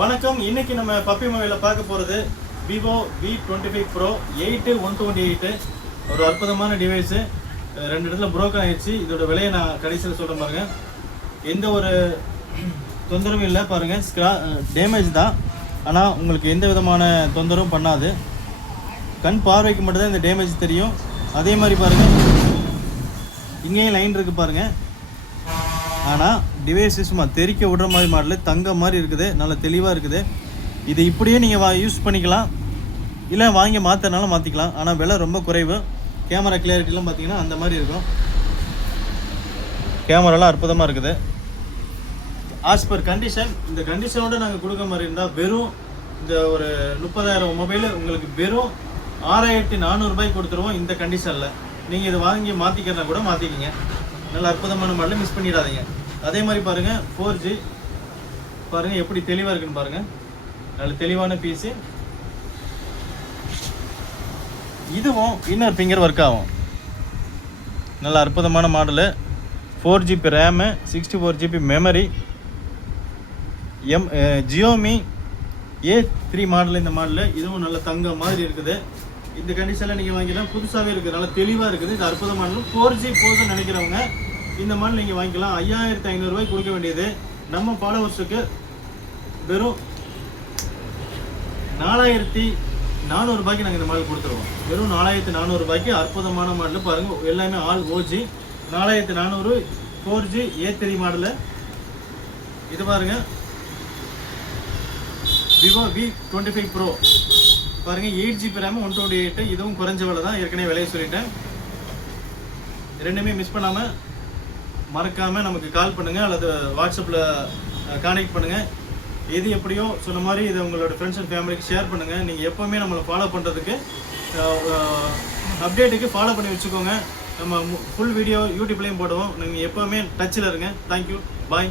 வணக்கம். இன்னைக்கு நம்ம பப்பி மொபைலில் பார்க்க போகிறது விவோ V25 Pro 8 128. ஒரு அற்புதமான டிவைஸு. 2 இடத்துல புரோக்கன் ஆயிடுச்சு. இதோட விலையை நான் கடைசியில் சொல்கிறேன் பாருங்கள். எந்த ஒரு தொந்தரவும் இல்லை பாருங்கள். டேமேஜ் தான், ஆனால் உங்களுக்கு எந்த விதமான தொந்தரவும் பண்ணாது. கண் பார்வைக்கு மட்டும்தான் இந்த டேமேஜ் தெரியும். அதே மாதிரி பாருங்கள், இங்கேயும் லைன் இருக்குது பாருங்கள். ஆனால் டிவைஸ் சும்மா தெறிக்க விடுற மாதிரி மாடல், தங்க மாதிரி இருக்குது, நல்ல தெளிவாக இருக்குது. இது இப்படியே நீங்கள் யூஸ் பண்ணிக்கலாம், இல்லை வாங்கி மாற்றினாலும் மாற்றிக்கலாம். ஆனால் விலை ரொம்ப குறைவு. கேமரா கிளியாரிட்டிலாம் பார்த்தீங்கன்னா அந்த மாதிரி இருக்கும். கேமராலாம் அற்புதமாக இருக்குது. ஆஸ் பர் கண்டிஷன், இந்த கண்டிஷனோடு நாங்கள் கொடுக்க மாதிரி இருந்தால் வெறும் இந்த ஒரு 30,000 மொபைல் உங்களுக்கு வெறும் 6,400 ரூபாய்க்கு கொடுத்துருவோம். இந்த கண்டிஷனில் நீங்கள் இதை வாங்கி மாற்றிக்கிறனா கூட மாற்றிக்கிங்க. நல்ல அற்புதமான மாடல், மிஸ் பண்ணிடாதீங்க. அதே மாதிரி பாருங்கள், 4G பாருங்கள் எப்படி தெளிவாக இருக்குன்னு பாருங்கள். நல்ல தெளிவான பீஸு. இதுவும் இன்னர் ஃபிங்கர் ஒர்க் ஆகும். நல்ல அற்புதமான model. 4GB RAM, 64GB memory. Xiaomi A3 model இந்த மாடலு. இதுவும் நல்ல தங்க மாதிரி இருக்குது. இந்த கண்டிஷனில் நீங்கள் வாங்கிக்கலாம். புதுசாகவே இருக்குது, நல்லா தெளிவாக இருக்குது. இது அற்புதமான 4G போதும்னு நினைக்கிறவங்க இந்த மாடல் நீங்கள் வாங்கிக்கலாம். 5,500 ரூபாய்க்கு கொடுக்க வேண்டியது நம்ம ஃபாலோவர்ஸுக்கு வெறும் 4,400 ரூபாய்க்கு நாங்கள் இந்த மாடல் கொடுத்துருவோம். வெறும் 4,400 ரூபாய்க்கு அற்புதமான மாடல் பாருங்கள். எல்லாமே all OG. 4,400 4G A3 model. இது பாருங்கள், விவோ V25 Pro பாருங்கள். 8GB RAM 128. இதுவும் குறைஞ்ச விலை தான், ஏற்கனவே விலையை சொல்லிட்டேன். ரெண்டுமே மிஸ் பண்ணாமல் மறக்காமல் நமக்கு கால் பண்ணுங்கள் அல்லது வாட்ஸ்அப்பில் கான்டெக்ட் பண்ணுங்கள். எது எப்படியோ சொன்ன மாதிரி இதை உங்களோட ஃப்ரெண்ட்ஸ் அண்ட் ஃபேமிலிக்கு ஷேர் பண்ணுங்கள். நீங்கள் எப்போவுமே நம்மளை ஃபாலோ பண்ணுறதுக்கு, அப்டேட்டுக்கு ஃபாலோ பண்ணி வச்சுக்கோங்க. நம்ம ஃபுல் வீடியோ யூடியூப்லேயும் போடுவோம். நீங்கள் எப்போவுமே டச்சில் இருங்க. தேங்க்யூ, பாய்.